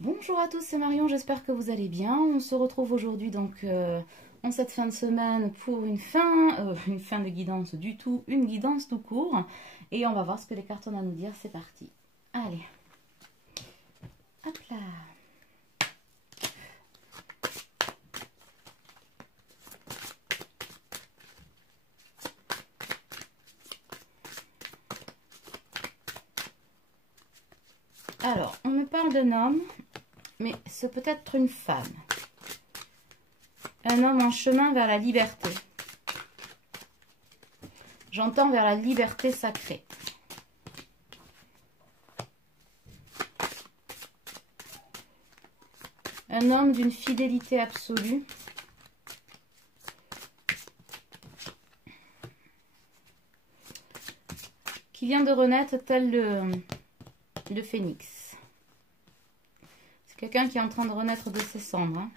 Bonjour à tous, c'est Marion, j'espère que vous allez bien. On se retrouve aujourd'hui donc en cette fin de semaine pour une fin de guidance du tout, une guidance tout court. Et on va voir ce que les cartes ont à nous dire, c'est parti. Allez, hop là. Alors, on me parle d'un homme, mais c'est peut-être une femme. Un homme en chemin vers la liberté. J'entends vers la liberté sacrée. Un homme d'une fidélité absolue. Qui vient de renaître tel le phénix. C'est quelqu'un qui est en train de renaître de ses cendres. Hein.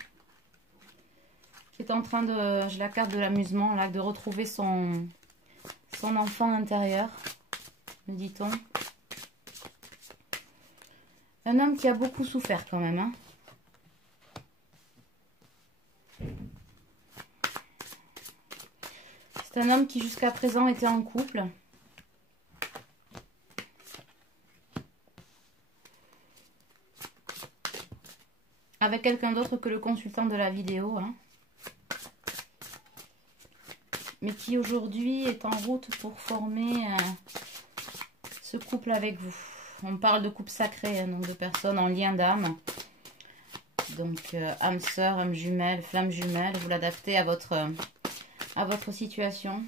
Qui est en train de, j'ai la carte de l'amusement là, de retrouver son enfant intérieur, me dit-on. Un homme qui a beaucoup souffert quand même. Hein. C'est un homme qui jusqu'à présent était en couple. Avec quelqu'un d'autre que le consultant de la vidéo. Hein. Mais qui aujourd'hui est en route pour former ce couple avec vous. On parle de couple sacré, hein, donc de personnes en lien d'âme. Donc âme sœur, âme jumelle, flamme jumelle, vous l'adaptez à votre situation.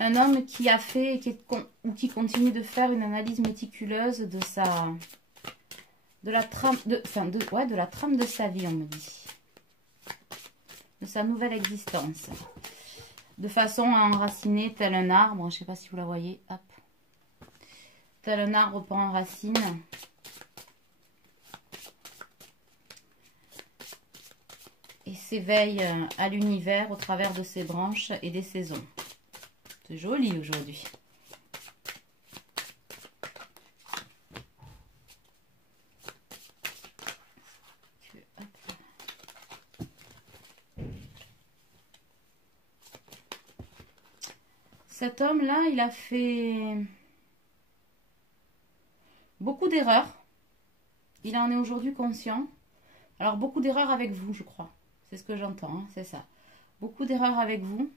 Un homme qui a fait ou qui continue de faire une analyse méticuleuse de la trame de sa vie, on me dit. De sa nouvelle existence. De façon à enraciner tel un arbre. Je ne sais pas si vous la voyez. Hop. Tel un arbre prend racine. Et s'éveille à l'univers au travers de ses branches et des saisons. C'est joli aujourd'hui. Cet homme-là, il a fait beaucoup d'erreurs. Il en est aujourd'hui conscient. Alors, beaucoup d'erreurs avec vous, je crois. C'est ce que j'entends, hein, c'est ça. Beaucoup d'erreurs avec vous.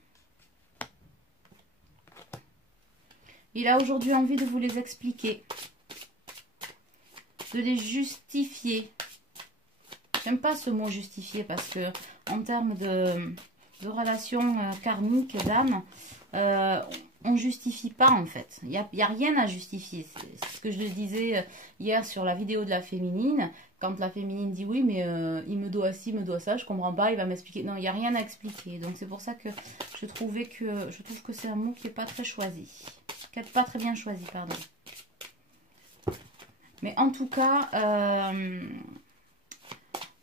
Il a aujourd'hui envie de vous les expliquer. De les justifier. J'aime pas ce mot justifier parce que en termes de relations karmiques, d'âme, on ne justifie pas en fait. Il n'y a rien à justifier. C'est ce que je disais hier sur la vidéo de la féminine. Quand la féminine dit oui, mais il me doit ci, il me doit ça, je comprends pas, il va m'expliquer. Non, il n'y a rien à expliquer. Donc c'est pour ça que je trouve que c'est un mot qui n'est pas très choisi. Qui n'est pas très bien choisi, pardon. Mais en tout cas,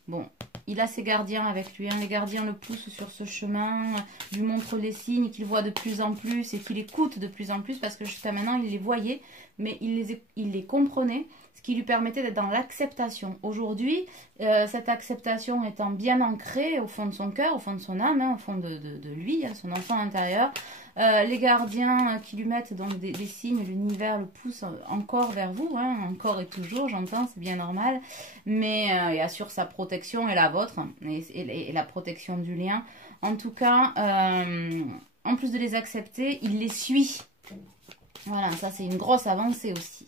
bon, il a ses gardiens avec lui. Hein. Les gardiens le poussent sur ce chemin, lui montrent les signes qu'il voit de plus en plus et qu'il écoute de plus en plus parce que jusqu'à maintenant, il les voyait, mais il les comprenait, ce qui lui permettait d'être dans l'acceptation. Aujourd'hui, cette acceptation étant bien ancrée au fond de son cœur, au fond de son âme, hein, au fond de lui, hein, son enfant intérieur, les gardiens qui lui mettent donc des signes, l'univers le pousse encore vers vous, hein, encore et toujours, j'entends, c'est bien normal, mais il assure sa protection et la vôtre, et la protection du lien. En tout cas, en plus de les accepter, il les suit. Voilà, ça c'est une grosse avancée aussi.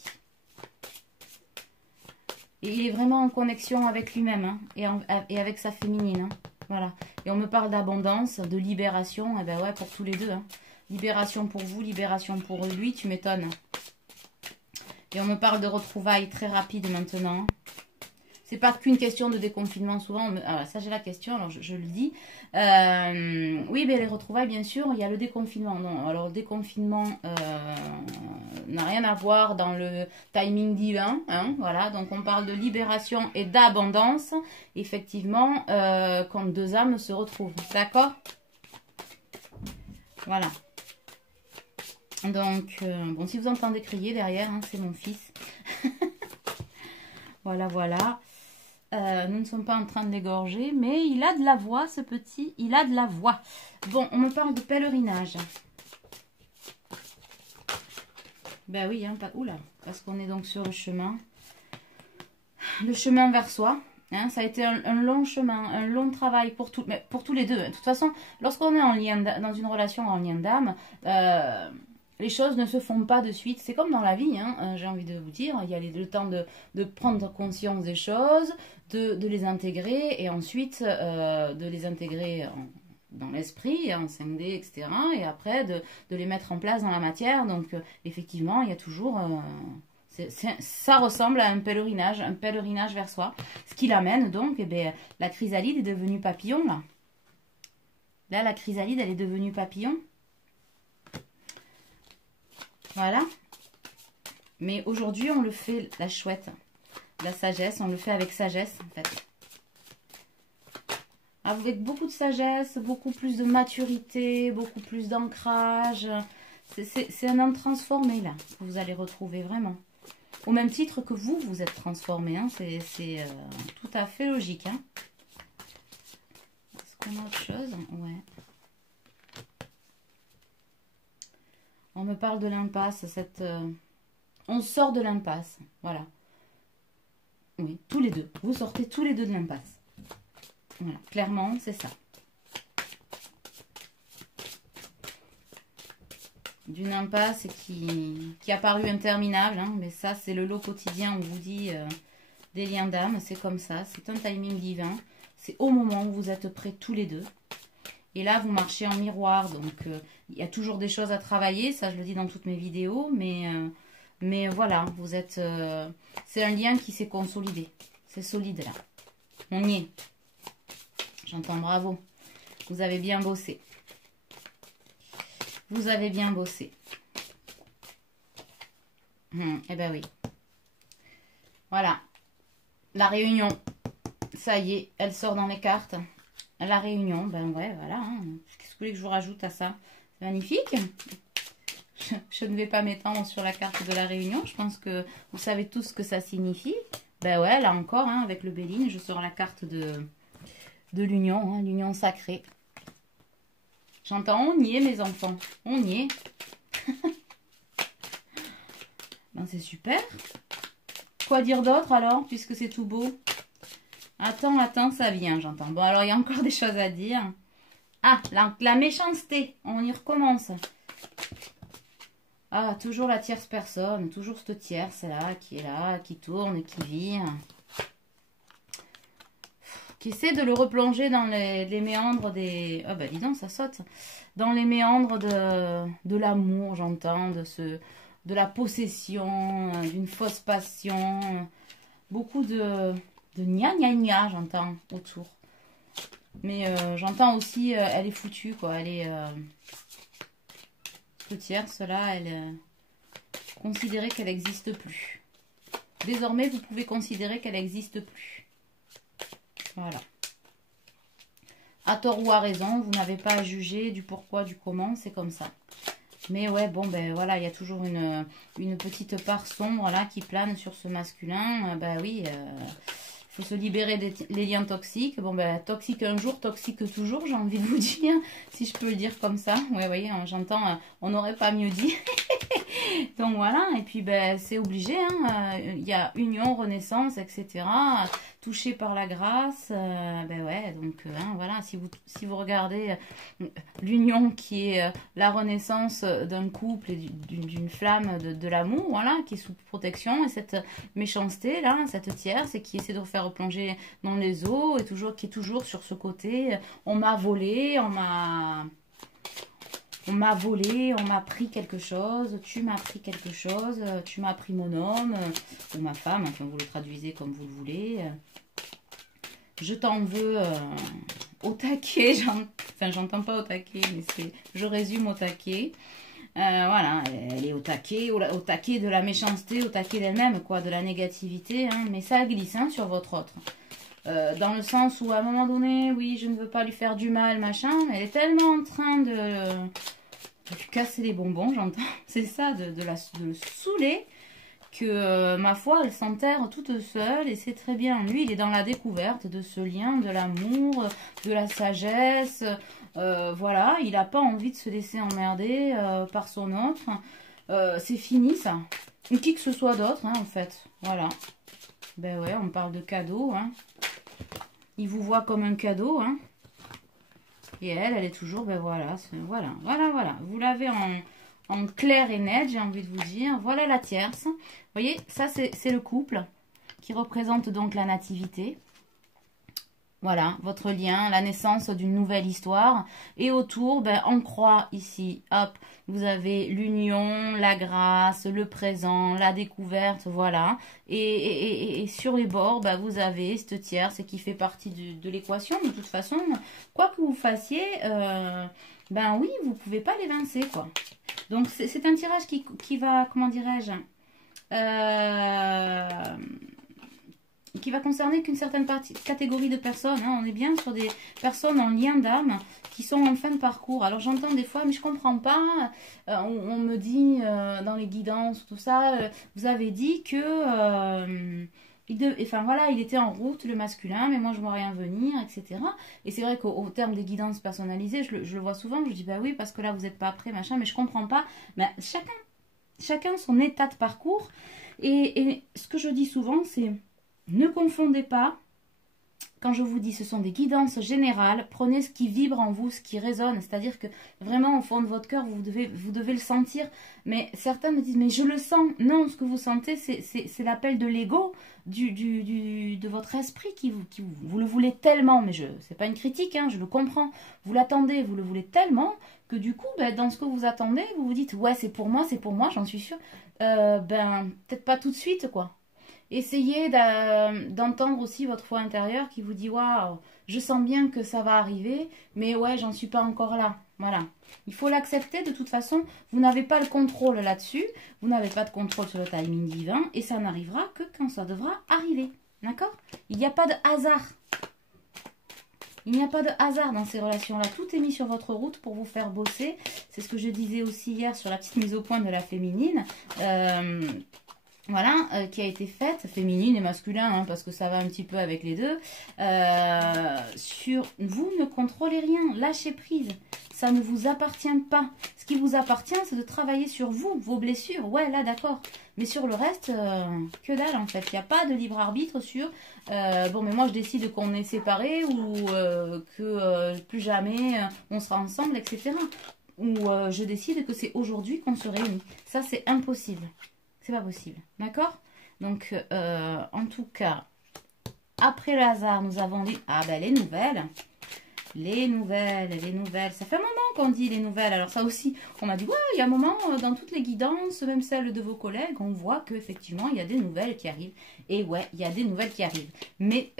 Et il est vraiment en connexion avec lui-même, hein, et avec sa féminine. Hein, voilà. Et on me parle d'abondance, de libération, et ben ouais, pour tous les deux. Hein. Libération pour vous, libération pour lui, tu m'étonnes. Et on me parle de retrouvailles très rapides maintenant. C'est pas qu'une question de déconfinement. Souvent, alors ça j'ai la question, alors je le dis. Oui, mais les retrouvailles, bien sûr, il y a le déconfinement. Non, alors le déconfinement n'a rien à voir dans le timing divin. Hein, voilà, donc on parle de libération et d'abondance. Effectivement, quand deux âmes se retrouvent. D'accord? Voilà. Donc, bon, si vous entendez crier derrière, hein, c'est mon fils. Voilà, voilà. Nous ne sommes pas en train de l'égorger, mais il a de la voix, ce petit. Il a de la voix. Bon, on me parle de pèlerinage. Ben oui, hein, oula, parce qu'on est donc sur le chemin. Le chemin vers soi. Hein, ça a été un long chemin, un long travail pour tous les deux. De toute façon, lorsqu'on est en lien dans une relation en lien d'âme, les choses ne se font pas de suite. C'est comme dans la vie, hein, j'ai envie de vous dire. Il y a le temps de prendre conscience des choses, de les intégrer et ensuite de les intégrer dans l'esprit, en 5D, etc. Et après de les mettre en place dans la matière. Donc effectivement, il y a toujours... ça ressemble à un pèlerinage vers soi. Ce qui l'amène donc, eh bien, la chrysalide est devenue papillon, là. Là, la chrysalide, elle est devenue papillon. Voilà. Mais aujourd'hui, on le fait, la chouette, la sagesse, on le fait avec sagesse, en fait. Avec beaucoup de sagesse, beaucoup plus de maturité, beaucoup plus d'ancrage. C'est un homme transformé, là, que vous allez retrouver vraiment. Au même titre que vous, vous êtes transformé. Hein. C'est tout à fait logique. Hein. Est-ce qu'on a autre chose? Ouais. On me parle de l'impasse. On sort de l'impasse. Voilà. Oui, tous les deux. Vous sortez tous les deux de l'impasse. Voilà, clairement, c'est ça. D'une impasse qui a paru interminable, hein, mais ça c'est le lot quotidien, on vous dit des liens d'âme, c'est comme ça, c'est un timing divin, c'est au moment où vous êtes prêts tous les deux. Et là vous marchez en miroir, donc il y a toujours des choses à travailler, ça je le dis dans toutes mes vidéos, mais voilà, vous êtes, c'est un lien qui s'est consolidé, c'est solide là, on y est, j'entends bravo, vous avez bien bossé. Vous avez bien bossé. Eh ben oui. Voilà. La réunion. Ça y est, elle sort dans les cartes. La réunion, ben ouais, voilà. Hein. Qu'est-ce que vous voulez que je vous rajoute à ça? C'est magnifique. Je ne vais pas m'étendre sur la carte de la réunion. Je pense que vous savez tous ce que ça signifie. Ben ouais, là encore, hein, avec le Béline, je sors la carte de l'union, hein, l'union sacrée. J'entends, on y est mes enfants, on y est. Ben, c'est super. Quoi dire d'autre alors, puisque c'est tout beau? Attends, ça vient, j'entends. Bon, alors il y a encore des choses à dire. Ah, la méchanceté, on y recommence. Ah, toujours la tierce personne, toujours cette tierce là, qui tourne, qui vit. Qui essaie de le replonger dans les méandres des... Ah bah dis donc, ça saute. Dans les méandres de l'amour, j'entends, de la possession, d'une fausse passion. Beaucoup de gna gna gna, j'entends, autour. Mais j'entends aussi, elle est foutue, quoi. Elle est... cette tierce-là, elle... considérez qu'elle n'existe plus. Désormais, vous pouvez considérer qu'elle n'existe plus. Voilà. À tort ou à raison, vous n'avez pas à juger du pourquoi, du comment, c'est comme ça. Mais ouais, bon, ben voilà, il y a toujours une petite part sombre là qui plane sur ce masculin. Ben oui, il faut se libérer des liens toxiques. Bon, ben toxique un jour, toxique toujours, j'ai envie de vous dire, si je peux le dire comme ça. Ouais, vous voyez, j'entends, on n'aurait pas mieux dit. Donc voilà, et puis ben c'est obligé, hein, il y a union, renaissance, etc. Touché par la grâce, ben ouais, donc hein, voilà, si vous regardez l'union qui est la renaissance d'un couple et d'une flamme de l'amour, voilà, qui est sous protection, et cette méchanceté là, cette tierce, et qui essaie de faire replonger dans les eaux, et qui est toujours sur ce côté, on m'a volé, on m'a volé, on m'a pris quelque chose, tu m'as pris quelque chose, tu m'as pris mon homme, ou ma femme, enfin vous le traduisez comme vous le voulez. Je t'en veux au taquet, enfin j'entends pas au taquet, mais je résume au taquet. Voilà, elle est au taquet de la méchanceté, au taquet d'elle-même, quoi, de la négativité, hein, mais ça glisse hein, sur votre autre. Dans le sens où à un moment donné, oui, je ne veux pas lui faire du mal, machin, mais elle est tellement en train de lui casser les bonbons, j'entends, c'est ça, de le saouler, que, ma foi, elle s'enterre toute seule et c'est très bien. Lui, il est dans la découverte de ce lien, de l'amour, de la sagesse. Voilà, il n'a pas envie de se laisser emmerder par son autre. C'est fini, ça. Ou qui que ce soit d'autre, hein, en fait. Voilà. Ben ouais, on parle de cadeau, hein. Il vous voit comme un cadeau, hein. Et elle est toujours, ben voilà, voilà. Vous l'avez en clair et net, j'ai envie de vous dire. Voilà la tierce. Vous voyez, ça c'est le couple qui représente donc la nativité. Voilà, votre lien, la naissance d'une nouvelle histoire. Et autour, ben, en croix ici, hop, vous avez l'union, la grâce, le présent, la découverte, voilà. Et sur les bords, ben, vous avez cette tierce qui fait partie de l'équation. De toute façon, quoi que vous fassiez, ben oui, vous ne pouvez pas l'évincer, quoi. Donc, c'est un tirage qui va, comment dirais-je, qui va concerner qu'une certaine catégorie de personnes. Hein. On est bien sur des personnes en lien d'âme qui sont en fin de parcours. Alors j'entends des fois, mais je comprends pas. On me dit dans les guidances, tout ça, vous avez dit que... enfin voilà, il était en route, le masculin, mais moi je ne vois rien venir, etc. Et c'est vrai qu'au terme des guidances personnalisées, je le vois souvent, je dis bah oui, parce que là vous n'êtes pas prêt, machin, mais je comprends pas. Mais chacun son état de parcours. Et ce que je dis souvent, c'est ne confondez pas, quand je vous dis ce sont des guidances générales, prenez ce qui vibre en vous, ce qui résonne. C'est-à-dire que vraiment au fond de votre cœur, vous devez le sentir. Mais certains me disent, mais je le sens. Non, ce que vous sentez, c'est l'appel de l'ego, de votre esprit qui vous le voulez tellement. Mais c'est pas une critique, hein, je le comprends. Vous l'attendez, vous le voulez tellement que du coup, ben, dans ce que vous attendez, vous vous dites, ouais, c'est pour moi, j'en suis sûre. Ben, peut-être pas tout de suite, quoi. Essayez d'entendre aussi votre foi intérieure qui vous dit « Waouh, je sens bien que ça va arriver, mais ouais, j'en suis pas encore là. » Voilà. Il faut l'accepter de toute façon. Vous n'avez pas le contrôle là-dessus. Vous n'avez pas de contrôle sur le timing divin. Et ça n'arrivera que quand ça devra arriver. D'accord? Il n'y a pas de hasard. Il n'y a pas de hasard dans ces relations-là. Tout est mis sur votre route pour vous faire bosser. C'est ce que je disais aussi hier sur la petite mise au point de la féminine. Voilà, qui a été faite, féminine et masculin, hein, parce que ça va un petit peu avec les deux. Sur vous ne contrôlez rien, lâchez prise. Ça ne vous appartient pas. Ce qui vous appartient, c'est de travailler sur vous, vos blessures. Ouais, là, d'accord. Mais sur le reste, que dalle, en fait. Il n'y a pas de libre arbitre sur, bon, mais moi, je décide qu'on est séparés ou que plus jamais on sera ensemble, etc. Ou je décide que c'est aujourd'hui qu'on se réunit. Ça, c'est impossible. C'est pas possible, d'accord? Donc, en tout cas, après le hasard, nous avons dit, ah ben les nouvelles. Les nouvelles. Ça fait un moment qu'on dit les nouvelles. Alors ça aussi, on m'a dit, ouais, il y a un moment, dans toutes les guidances, même celles de vos collègues, on voit qu'effectivement, il y a des nouvelles qui arrivent. Et ouais, il y a des nouvelles qui arrivent. Mais,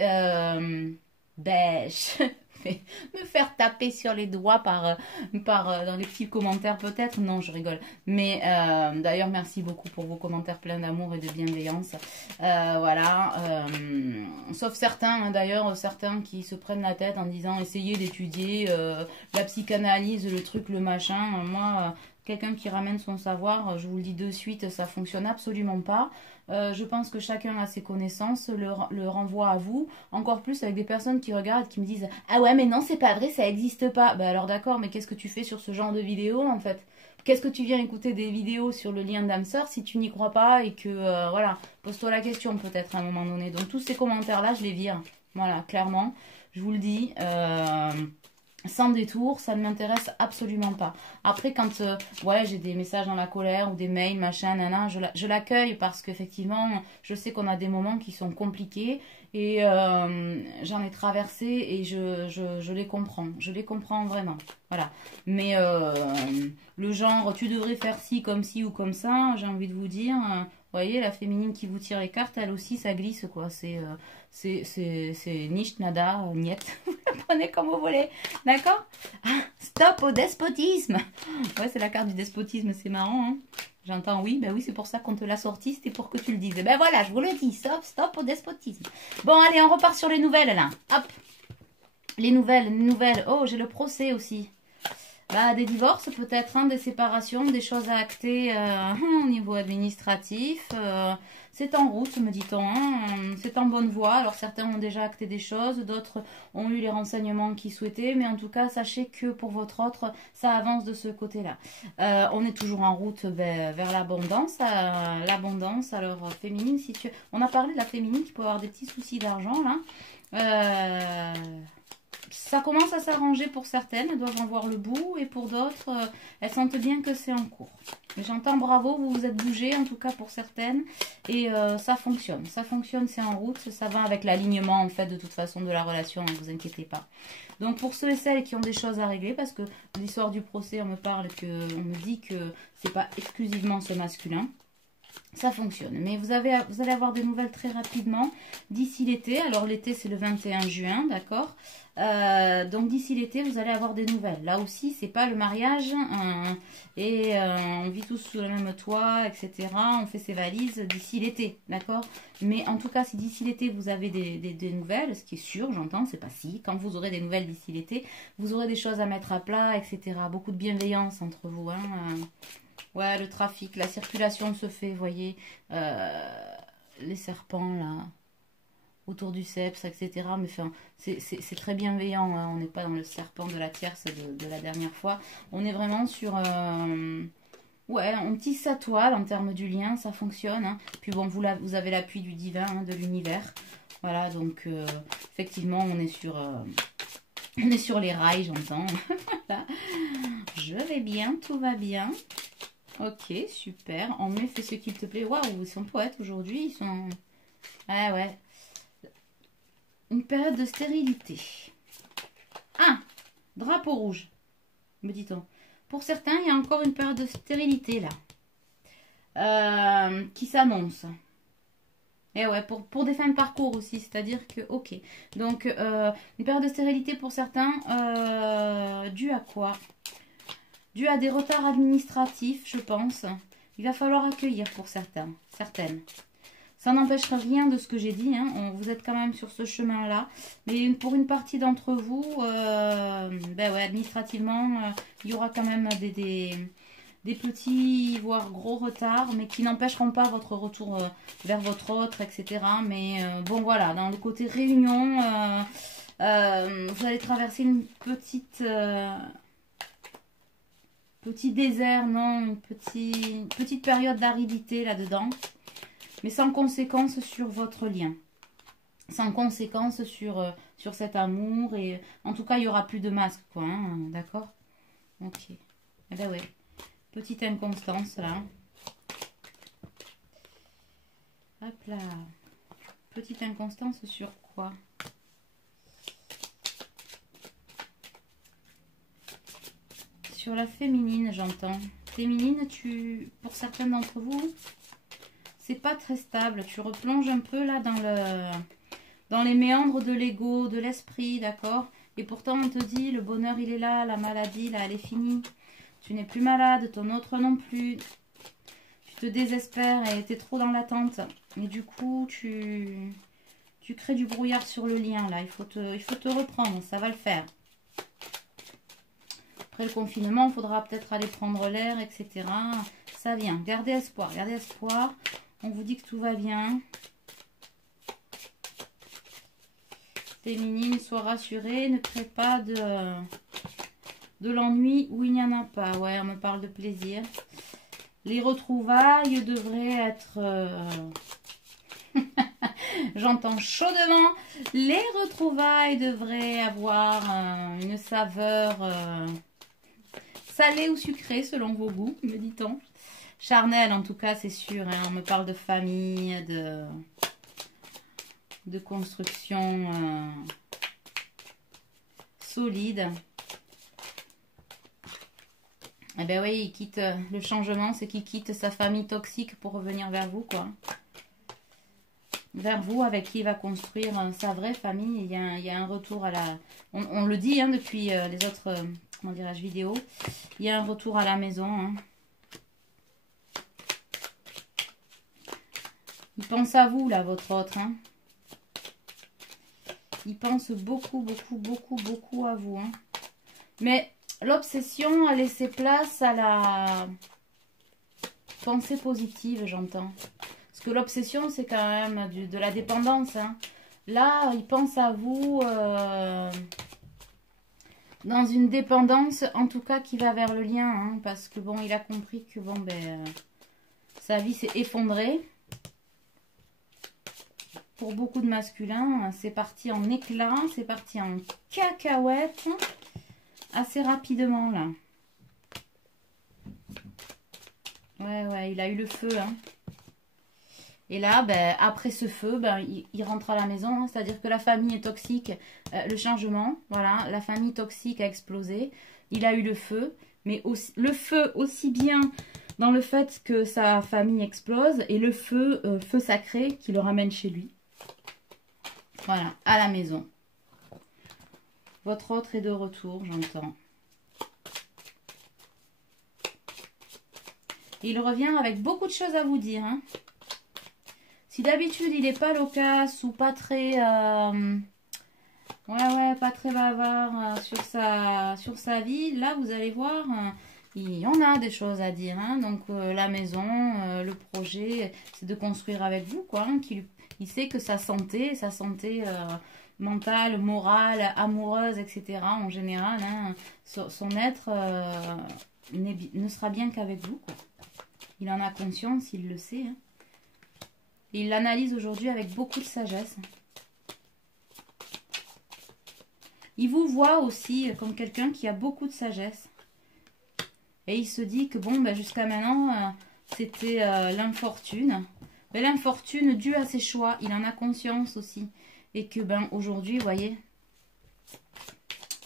ben, me faire taper sur les doigts dans les petits commentaires peut-être. Non, je rigole. Mais d'ailleurs, merci beaucoup pour vos commentaires pleins d'amour et de bienveillance. Voilà. Sauf certains, hein, d'ailleurs, certains qui se prennent la tête en disant essayez d'étudier la psychanalyse, le truc, le machin. Moi, quelqu'un qui ramène son savoir, je vous le dis de suite, ça fonctionne absolument pas. Je pense que chacun a ses connaissances, le renvoie à vous. Encore plus avec des personnes qui regardent, qui me disent « Ah ouais, mais non, c'est pas vrai, ça n'existe pas. » Bah alors d'accord, mais qu'est-ce que tu fais sur ce genre de vidéos en fait? Qu'est-ce que tu viens écouter des vidéos sur le lien d'âme-sœur si tu n'y crois pas et que, voilà, pose-toi la question peut-être à un moment donné. Donc tous ces commentaires-là, je les vire. Voilà, clairement, je vous le dis. Sans détour, ça ne m'intéresse absolument pas. Après, quand ouais, j'ai des messages dans la colère ou des mails, machin, nana, je l'accueille parce qu'effectivement, je sais qu'on a des moments qui sont compliqués et j'en ai traversé et je les comprends. Je les comprends vraiment. Voilà. Mais le genre, tu devrais faire ci, comme ci ou comme ça, j'ai envie de vous dire, vous voyez, la féminine qui vous tire les cartes, elle aussi, ça glisse, quoi. C'est niche, nada, niet. Vous la prenez comme vous voulez. D'accord? Stop au despotisme. Ouais, c'est la carte du despotisme, c'est marrant, hein. J'entends oui, ben oui, c'est pour ça qu'on te l'a sorti, c'était pour que tu le dises. Ben voilà, je vous le dis, stop au despotisme. Bon, allez, on repart sur les nouvelles, là. Hop. Les nouvelles. Oh, j'ai le procès aussi. Bah, des divorces peut-être, hein, des séparations, des choses à acter au niveau administratif. C'est en route, me dit-on, hein, c'est en bonne voie. Alors certains ont déjà acté des choses, d'autres ont eu les renseignements qu'ils souhaitaient. Mais en tout cas, sachez que pour votre autre, ça avance de ce côté-là. On est toujours en route vers l'abondance. L'abondance, alors féminine, si tu... On a parlé de la féminine qui peut avoir des petits soucis d'argent, là. Ça commence à s'arranger pour certaines, elles doivent en voir le bout, et pour d'autres, elles sentent bien que c'est en cours. J'entends bravo, vous vous êtes bougé, en tout cas pour certaines, et ça fonctionne, c'est en route, ça va avec l'alignement en fait de toute façon de la relation, ne vous inquiétez pas. Donc pour ceux et celles qui ont des choses à régler, parce que l'histoire du procès, on me dit que c'est pas exclusivement ce masculin. Ça fonctionne, mais vous allez avoir des nouvelles très rapidement d'ici l'été. Alors l'été c'est le 21 juin, d'accord. Donc d'ici l'été vous allez avoir des nouvelles. Là aussi c'est pas le mariage on vit tous sous le même toit, etc. On fait ses valises d'ici l'été, d'accord. Mais en tout cas si d'ici l'été vous avez des nouvelles, ce qui est sûr, j'entends, c'est pas si. Quand vous aurez des nouvelles d'ici l'été, vous aurez des choses à mettre à plat, etc. Beaucoup de bienveillance entre vous, hein. Ouais, le trafic, la circulation se fait, vous voyez, les serpents, là, autour du seps, etc. Mais enfin, c'est très bienveillant, hein. On n'est pas dans le serpent de la tierce de la dernière fois. On est vraiment sur, ouais, on tisse sa toile en termes du lien, ça fonctionne, hein. Puis bon, vous avez l'appui du divin, hein, de l'univers. Voilà, donc, effectivement, on est sur les rails, j'entends. Je vais bien, tout va bien. Ok, super. En mieux, fais ce qu'il te plaît. Waouh, ils sont poètes aujourd'hui. Ils sont... Ah ouais. Une période de stérilité. Ah, drapeau rouge, me dit-on. Pour certains, il y a encore une période de stérilité, là. Qui s'annonce. Et ouais, pour des fins de parcours aussi. C'est-à-dire que, ok. Donc, une période de stérilité pour certains. Due à quoi ? Dû à des retards administratifs, je pense. Il va falloir accueillir pour certaines. Ça n'empêchera rien de ce que j'ai dit, hein. Vous êtes quand même sur ce chemin-là. Mais pour une partie d'entre vous, ben ouais, administrativement, il y aura quand même des petits, voire gros retards, mais qui n'empêcheront pas votre retour vers votre autre, etc. Mais bon, voilà, dans le côté réunion, vous allez traverser une petit désert, non, une petite période d'aridité là-dedans, mais sans conséquence sur votre lien, sans conséquence sur cet amour, et en tout cas, il n'y aura plus de masque, quoi, hein, d'accord. Ok, eh ben ouais, petite inconstance, là. Hop là, petite inconstance sur quoi ? Sur la féminine, j'entends. Féminine, pour certains d'entre vous, c'est pas très stable. Tu replonges un peu là dans les méandres de l'ego, de l'esprit, d'accord? Et pourtant, on te dit, le bonheur, il est là, la maladie, là, elle est finie. Tu n'es plus malade, ton autre non plus. Tu te désespères et tu es trop dans l'attente. Et du coup, tu crées du brouillard sur le lien, là. Il faut te reprendre, ça va le faire. Après le confinement, il faudra peut-être aller prendre l'air, etc. Ça vient. Gardez espoir, gardez espoir. On vous dit que tout va bien. Féminine, sois rassurée. Ne crée pas de l'ennui où il n'y en a pas. Ouais, on me parle de plaisir. Les retrouvailles devraient être... J'entends chaudement. Les retrouvailles devraient avoir une saveur... salé ou sucré selon vos goûts, me dit-on. Charnel, en tout cas, c'est sûr. Hein, on me parle de famille, de construction solide. Eh ben oui, il quitte le changement, c'est qu'il quitte sa famille toxique pour revenir vers vous, quoi. Vers vous, avec qui il va construire sa vraie famille. Il y a un retour à la... On le dit, hein, depuis les autres... comment dirais-je, vidéo. Il y a un retour à la maison, hein. Il pense à vous, là, votre autre, hein. Il pense beaucoup, beaucoup, beaucoup, beaucoup à vous, hein. Mais l'obsession a laissé place à la pensée positive, j'entends. Parce que l'obsession, c'est quand même de la dépendance. Hein. Là, il pense à vous dans une dépendance, en tout cas, qui va vers le lien. Hein, parce que bon, il a compris que bon, ben, sa vie s'est effondrée. Pour beaucoup de masculins, c'est parti en éclat, c'est parti en cacahuète. Assez rapidement, là. Ouais, il a eu le feu, hein. Et là, ben, après ce feu, ben, il rentre à la maison. Hein, c'est-à-dire que la famille est toxique. Le changement, voilà. La famille toxique a explosé. Il a eu le feu. Mais aussi, le feu aussi bien dans le fait que sa famille explose. Et le feu, feu sacré qui le ramène chez lui. Voilà, à la maison. Votre autre est de retour, j'entends. Il revient avec beaucoup de choses à vous dire. Hein. Si d'habitude il n'est pas loquace ou pas très... pas très bavard sur sa vie, là vous allez voir, il y en a des choses à dire. Hein. Donc la maison, le projet, c'est de construire avec vous, quoi. Hein, il sait que sa santé mentale, morale, amoureuse, etc. en général, hein, son être ne sera bien qu'avec vous, quoi. Il en a conscience, il le sait. Hein. Et il l'analyse aujourd'hui avec beaucoup de sagesse. Il vous voit aussi comme quelqu'un qui a beaucoup de sagesse. Et il se dit que bon, ben, jusqu'à maintenant, c'était l'infortune. Ben, l'infortune due à ses choix, il en a conscience aussi. Et que ben aujourd'hui, vous voyez,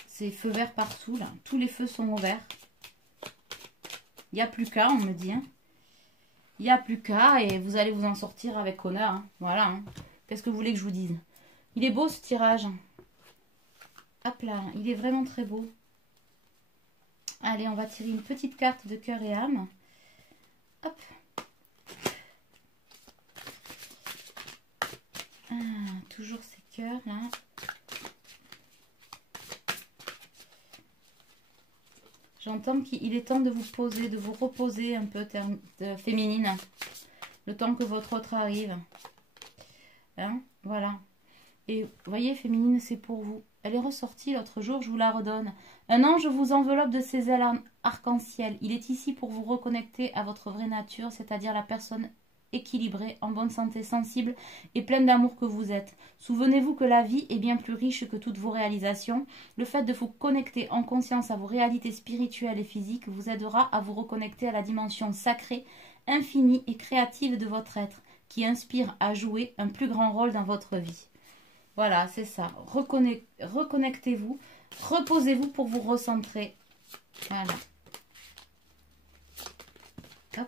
c'est feu vert partout, là. Tous les feux sont ouverts. Il n'y a plus qu'à, on me dit. Hein. Il n'y a plus qu'à et vous allez vous en sortir avec honneur. Hein. Voilà. Hein. Qu'est-ce que vous voulez que je vous dise? Il est beau ce tirage. Hop là, il est vraiment très beau. Allez, on va tirer une petite carte de cœur et âme. Hop. Ah, toujours ces cœurs là. J'entends qu'il est temps de vous poser, de vous reposer un peu, féminine. Le temps que votre autre arrive. Hein, voilà. Et vous voyez, féminine, c'est pour vous. Elle est ressortie l'autre jour, je vous la redonne. Un ange vous enveloppe de ses ailes arc-en-ciel. Il est ici pour vous reconnecter à votre vraie nature, c'est-à-dire la personne équilibrée, en bonne santé, sensible et pleine d'amour que vous êtes. Souvenez-vous que la vie est bien plus riche que toutes vos réalisations. Le fait de vous connecter en conscience à vos réalités spirituelles et physiques vous aidera à vous reconnecter à la dimension sacrée, infinie et créative de votre être, qui inspire à jouer un plus grand rôle dans votre vie. Voilà, c'est ça. Reconnectez-vous, reposez-vous pour vous recentrer. Voilà. Hop.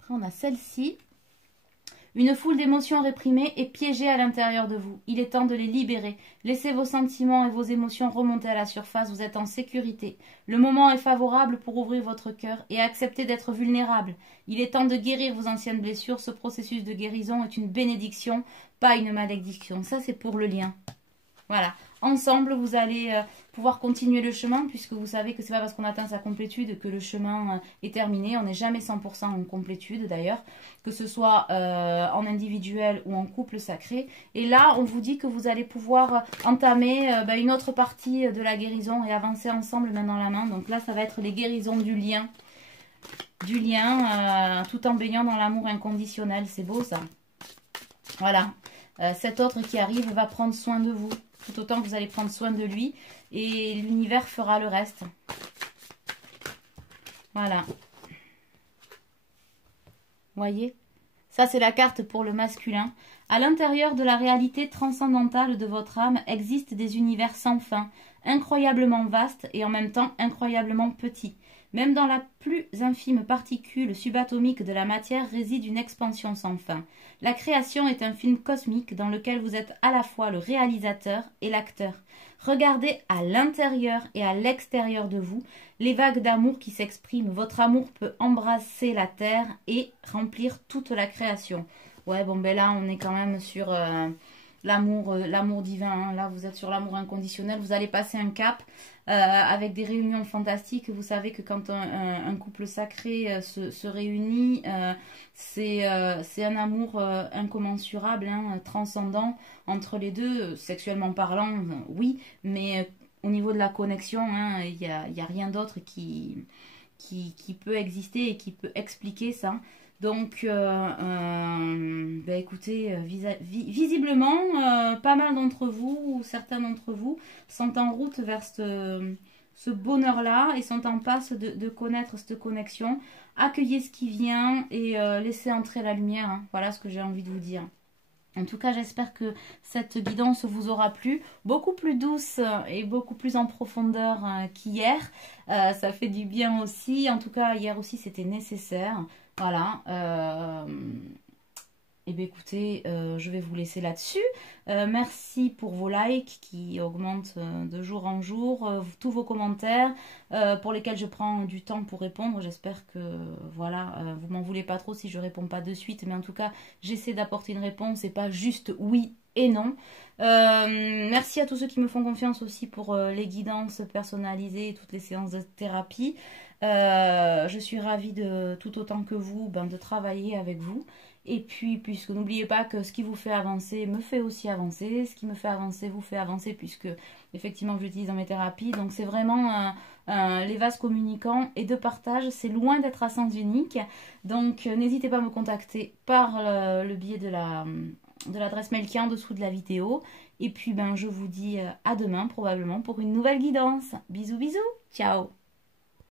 Après, on a celle-ci. Une foule d'émotions réprimées est piégée à l'intérieur de vous. Il est temps de les libérer. Laissez vos sentiments et vos émotions remonter à la surface. Vous êtes en sécurité. Le moment est favorable pour ouvrir votre cœur et accepter d'être vulnérable. Il est temps de guérir vos anciennes blessures. Ce processus de guérison est une bénédiction, pas une malédiction. Ça, c'est pour le lien. Voilà. Ensemble, vous allez pouvoir continuer le chemin, puisque vous savez que c'est pas parce qu'on atteint sa complétude que le chemin est terminé. On n'est jamais 100% en complétude d'ailleurs, que ce soit en individuel ou en couple sacré. Et là, on vous dit que vous allez pouvoir entamer une autre partie de la guérison et avancer ensemble main dans la main. Donc là, ça va être les guérisons du lien. Tout en baignant dans l'amour inconditionnel. C'est beau ça. Voilà. Cet autre qui arrive va prendre soin de vous. Tout autant que vous allez prendre soin de lui. Et l'univers fera le reste. Voilà. Voyez? Ça, c'est la carte pour le masculin. À l'intérieur de la réalité transcendantale de votre âme existent des univers sans fin, incroyablement vastes et en même temps incroyablement petits. Même dans la plus infime particule subatomique de la matière réside une expansion sans fin. La création est un film cosmique dans lequel vous êtes à la fois le réalisateur et l'acteur. Regardez à l'intérieur et à l'extérieur de vous les vagues d'amour qui s'expriment. Votre amour peut embrasser la terre et remplir toute la création. Ouais, bon, ben là, on est quand même sur l'amour divin. Hein. Là, vous êtes sur l'amour inconditionnel. Vous allez passer un cap avec des réunions fantastiques. Vous savez que quand un couple sacré se réunit, c'est un amour incommensurable, hein, transcendant entre les deux, sexuellement parlant, oui, mais au niveau de la connexion, hein, il y a rien d'autre qui peut exister et qui peut expliquer ça. Donc, bah écoutez, visiblement, pas mal d'entre vous, ou certains d'entre vous, sont en route vers ce bonheur-là et sont en passe de connaître cette connexion. Accueillez ce qui vient et laissez entrer la lumière. Hein. Voilà ce que j'ai envie de vous dire. En tout cas, j'espère que cette guidance vous aura plu. Beaucoup plus douce et beaucoup plus en profondeur qu'hier. Ça fait du bien aussi. En tout cas, hier aussi, c'était nécessaire. Voilà. Et bien écoutez, je vais vous laisser là-dessus. Merci pour vos likes qui augmentent de jour en jour, tous vos commentaires pour lesquels je prends du temps pour répondre. J'espère que voilà, vous m'en voulez pas trop si je réponds pas de suite, mais en tout cas, j'essaie d'apporter une réponse et pas juste oui et non. Merci à tous ceux qui me font confiance aussi pour les guidances personnalisées et toutes les séances de thérapie. Je suis ravie de tout autant que vous de travailler avec vous. Et puis, puisque n'oubliez pas que ce qui vous fait avancer me fait aussi avancer. Ce qui me fait avancer vous fait avancer puisque effectivement je l'utilise dans mes thérapies. Donc c'est vraiment les vases communicants et de partage. C'est loin d'être à sens unique. Donc n'hésitez pas à me contacter par le biais de l'adresse mail qui est en dessous de la vidéo. Et puis je vous dis à demain probablement pour une nouvelle guidance. Bisous bisous, ciao.